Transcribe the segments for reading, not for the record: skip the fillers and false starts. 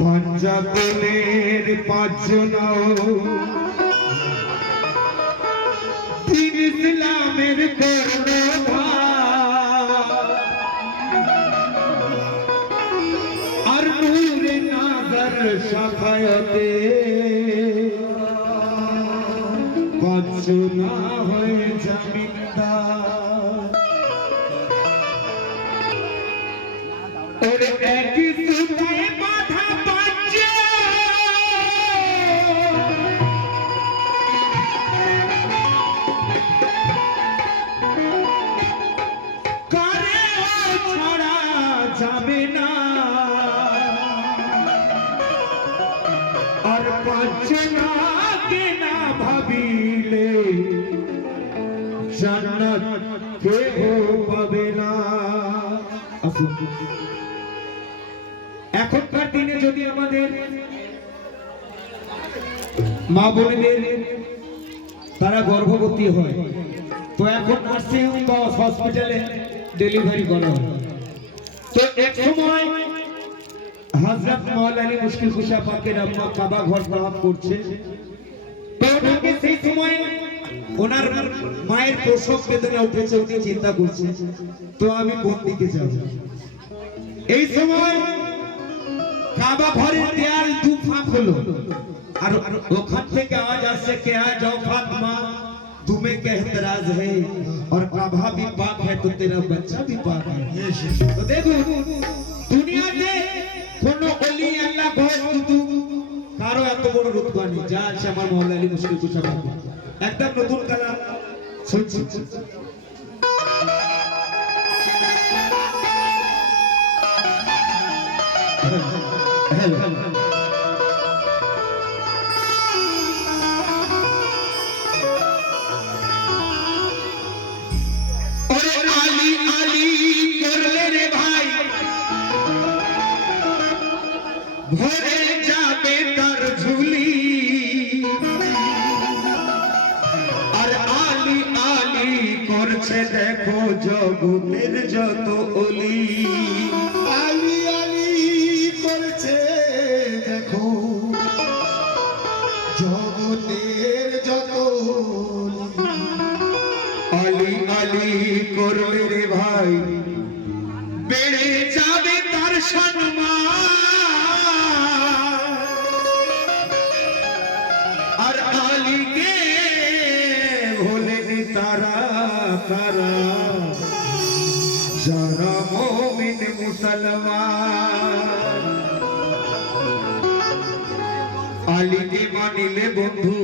পঞ্জাবের পাঁচজন তিন ইসলামের আর নূরে নাজর শাফায়াতে পাঁচজন হয়ে জমিদার ওরে একই সুতায় বাঁধা যাবে না আর পাঁচজনকে না ভাবিলে জান্নাত কেহ পাবে না। এখনকার দিনে যদি আমাদের মা বোনদের তারা গর্ভবতী হয় তো এখন নার্সিং হোম বা হসপিটালে ডেলিভারি করা হয়। তো এক সময় হযরত মাওলানা মুশকিল কুশা পাকের আম্মা কাবা ঘর তওয়াফ করছে তো ওনাকে সেই সময় ওনার মায়ের প্রসব বেদনা উঠেছে উনি চিন্তা করছে তো আমি কোন দিকে যাব। এই সময় কাবা ঘরের দেয়াল দু ফাঁক হলো আর ওখান থেকে আওয়াজ আসছে কে আ যাও ফাতিমা तुम्हें क्या एतराज है और काबा भी पाक है तो तेरा बच्चा भी पाक है। तो देखो दुनिया में कोनो ओली अल्लाह गोस्तु कारो এত বড় রুতবা নেই যা আছে আমার মাওলানা আলী মুশকিল কুশা পাক একদম নতুন কালাম শুনছি। ভরে যাবে তার ঝুলি আর আলী আলী করছে দেখো জগতের যত ওলি আলী আলী করছে দেখো জগতের যত আলী আলী করলে রে ভাই বেড়ে যাবে তার সম্মান আর আলীকে ভোলেনি তারা তারা যারা মুমিন মুসলমান আলীকে মানিলে বন্ধু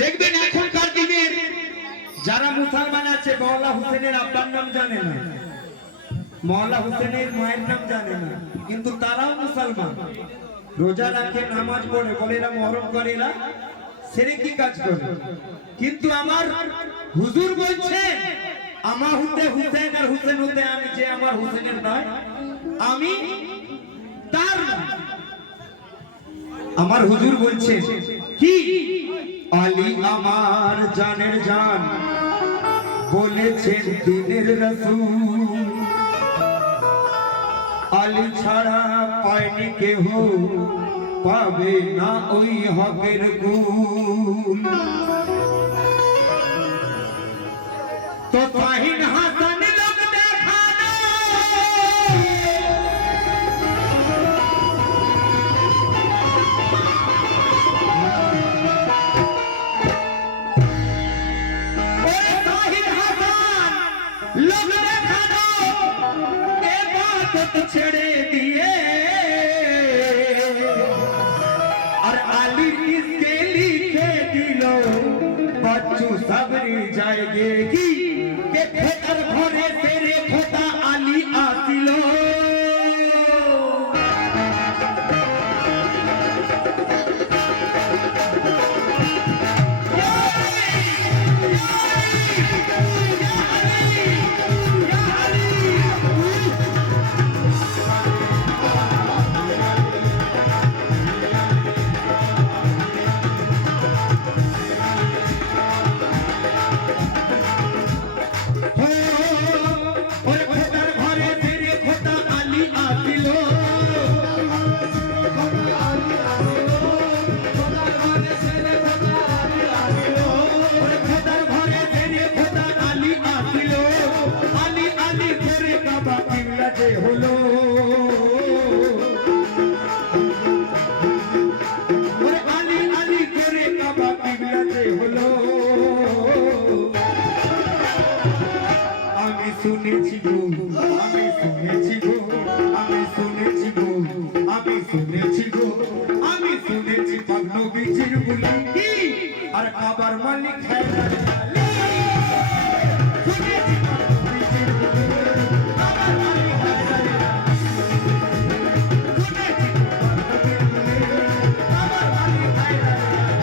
দেখবেন এখনকার দিনের যারা মুসলমান আছে মওলা হোসেনের আব্বার নাম জানে না মওলা হোসেনের মায়ের নাম জানে না কিন্তু তারাও মুসলমান রোজা রাখে নামাজ পড়ে বলে এরা মহরম করে এরা শিরকি কাজ করে কিন্তু আমার হুজুর বলছে আমার হতে হুসেন আর হুসেন হতে আমি যে আমার হোসেনের নয় আমি তার আমার হুজুর বলছে কি আলী আমার জানের জান বলেছেন দিনের রাসূল আলী ছাড়া পায়নি কেহ পাবে না ওই হকের গুণ তো তাহিন হাসান লোক দেখানো ওই তাহিন হাসান লোক দেখানো এবাদত ছেড়ে দিয়ে আর আলী কিসকে লিখে দিল बच्चू सबरी जाएगी के खेतर घरे तेरे खोता आली आसिलो আর কাবার মালিক হায়দার আলী শুনেছি নবীজির মুখে কাবার মালিক হায়দার আলী শুনেছি নবীজির মুখে কাবার মালিক হায়দার আলী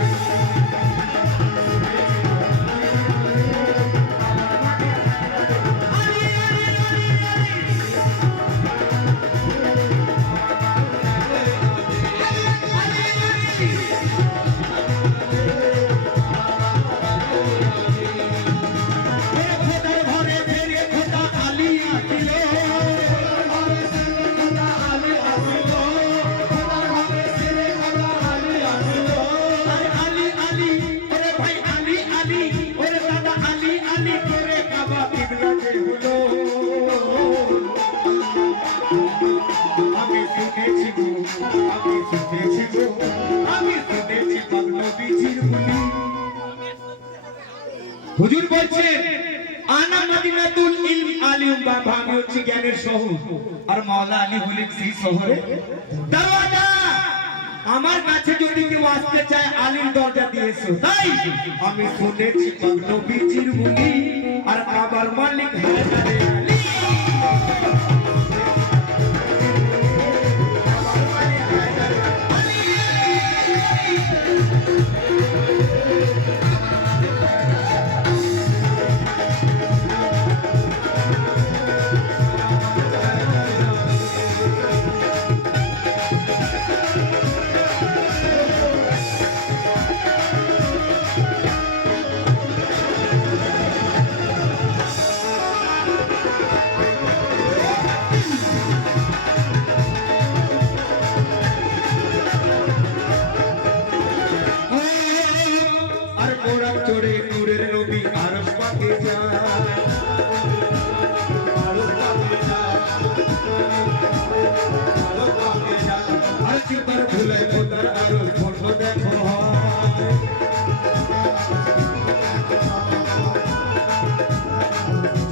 হুজুর বলছেন আনা মদিনাতুল ইলম আলিম বাবা আমি হচ্ছে জ্ঞানের শহর আর মাওলা আলী হলেন সেই শহরে দরওয়াজা আমার কাছে যদি কেউ আসতে চায় আলীর দরজা দিয়েছো তাই আমি শুনেছি পাক নবীজির মুনি আর কাবার মালিক হায়দার আলী চড়ে নূরের নবী আরশ পাকে যায় আর চিতার ভুলাই খোদার আরশ বন্ধ দেখো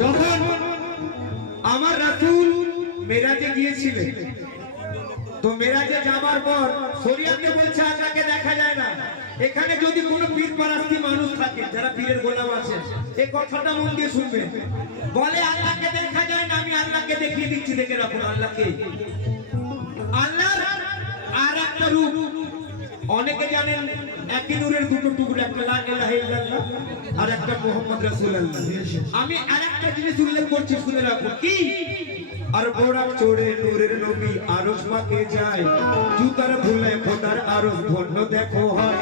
যখন আমার রাসূল মেরাজে গিয়েছিলেন তো মেরাজে যাবার পর শরীয়তে বলছে আল্লাহকে দেখা যায় না এখানে যদি কোনো পীর পারাস্তি মানুষ থাকে যারা পীরের গোলাম আছে এই কথাটা মন দিয়ে শুনবেন বলে আল্লাহকে দেখা যায় না আমি আল্লাহকে দেখিয়ে দিচ্ছি দেখে রাখুন আল্লাহকে আল্লাহর আর একটা রূপ অনেকে জানেন একই নূরের দুটো টুকরো একটা লা ইলাহা ইল্লাল্লাহ আর একটা মুহাম্মদ রাসূলুল্লাহ আমি আরেকটা জিনিস উল্লেখ করছি শুনে রাখুন কি আর বোরাক চড়ে নূরের নবী আরশ পাকে যায় জুতার ভুলে খোদার আরশ ধন্য দেখো হয়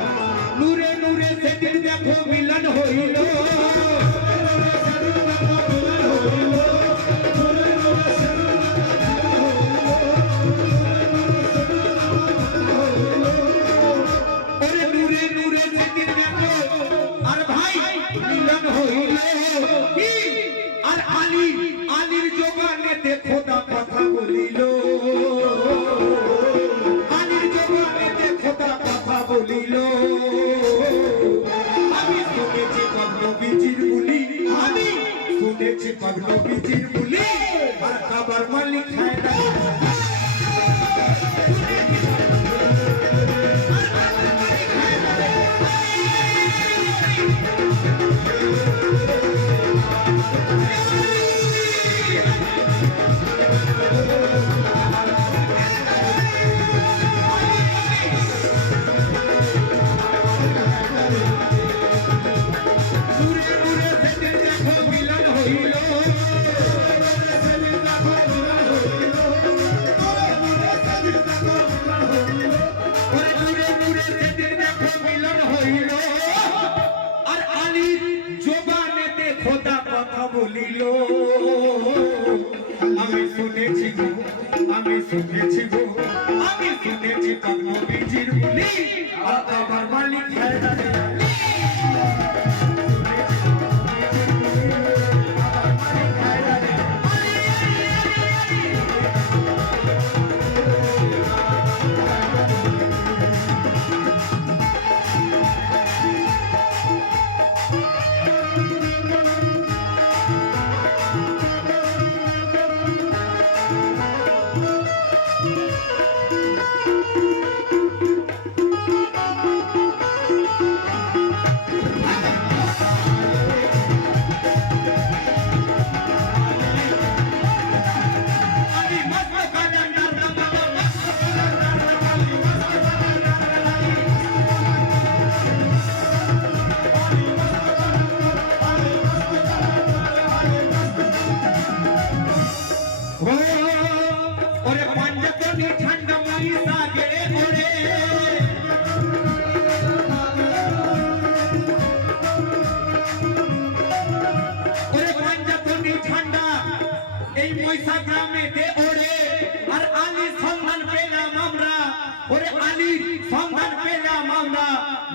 নূরে নূরে সেদিন দেখো মিলন হইল ওরে নূরে নূরে সেদিন দেখো আর ভাই মিলন হইল কি আর আলীর জবানে দেখো দা কথা বলিল আলীর জবানে দেখো দা কথা বলিল আমি শুনেছি পাক নবীজির বুলি আমি শুনেছি পাক নবীজির বুলি আর কাবার মালিক হায়দার নূরে নূরে সেদিন দেখো মিলন হইল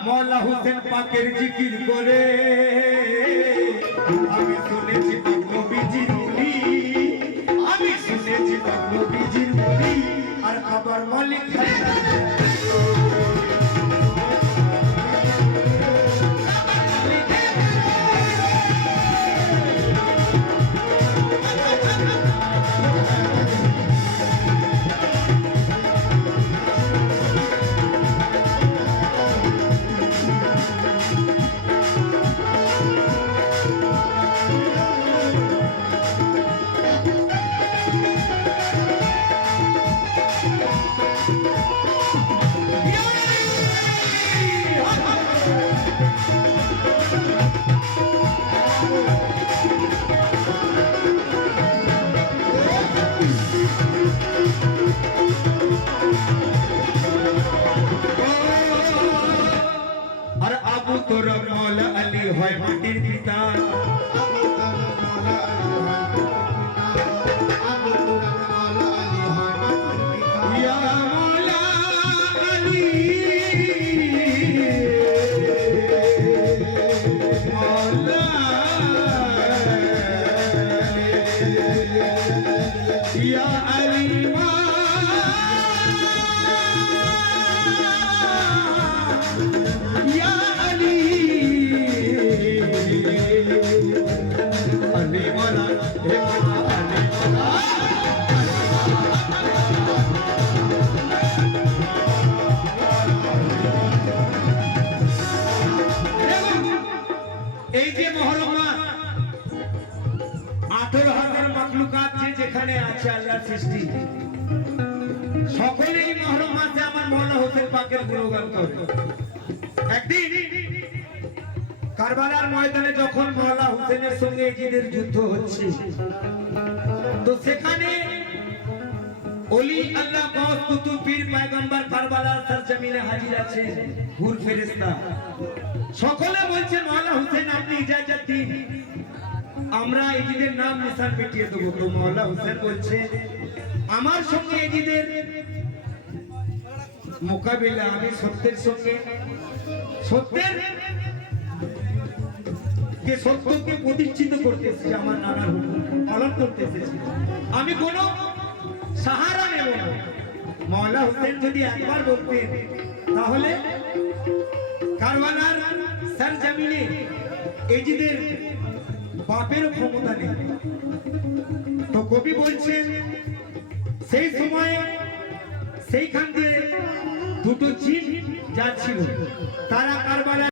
মওলা হোসেন পাকের জিকির করে আমি শুনেছি পাক নবীজির মুনি আমি শুনেছি পাক নবীজির মুনি আর আবার মালিক আর আবু তোর মওলা আলী হয় মাটির পিতা ইয়া মওলা আলী মওলা ইয়া আলী এই যে মহরম মাস 18,000 মাখলুকাত যেখানে আছে আল্লাহর সৃষ্টি সকলেই মহরম মাসে আমার মওলা হোসেন পাকের গুণগান করে একদিন কারবালার ময়দানে যখন মওলা হোসেনের সঙ্গে এজিদের যুদ্ধ হচ্ছে তো সেখানে ওলি আল্লাহ গাউস কুতুব পীর পয়গম্বর কারবালার সরজমিনে হাজির আছে হুর ফেরেশতা সকলে বলছে মওলা হোসেন আপনি ইজাজত দিন আমরা এজিদের নাম নিশান মিটিয়ে দেব তো মওলা হোসেন বলছে আমার সঙ্গে এজিদের মোকাবিলা আমি সত্যের সঙ্গে সত্যের যে সত্যকে প্রতিষ্ঠিত করতে এসেছি আমার নানার হুকুম পালন করতে এসেছি আমি কোনো সাহারা নেব না মওলা হোসেন যদি একবার বলতেন তাহলে কারবালার সরজমিনে এজিদের বাপের ক্ষমতা নেই তো কবি বলছেন সেই সময়ে সেইখান দিয়ে দুটো জিন যাচ্ছিল তারা কারবালা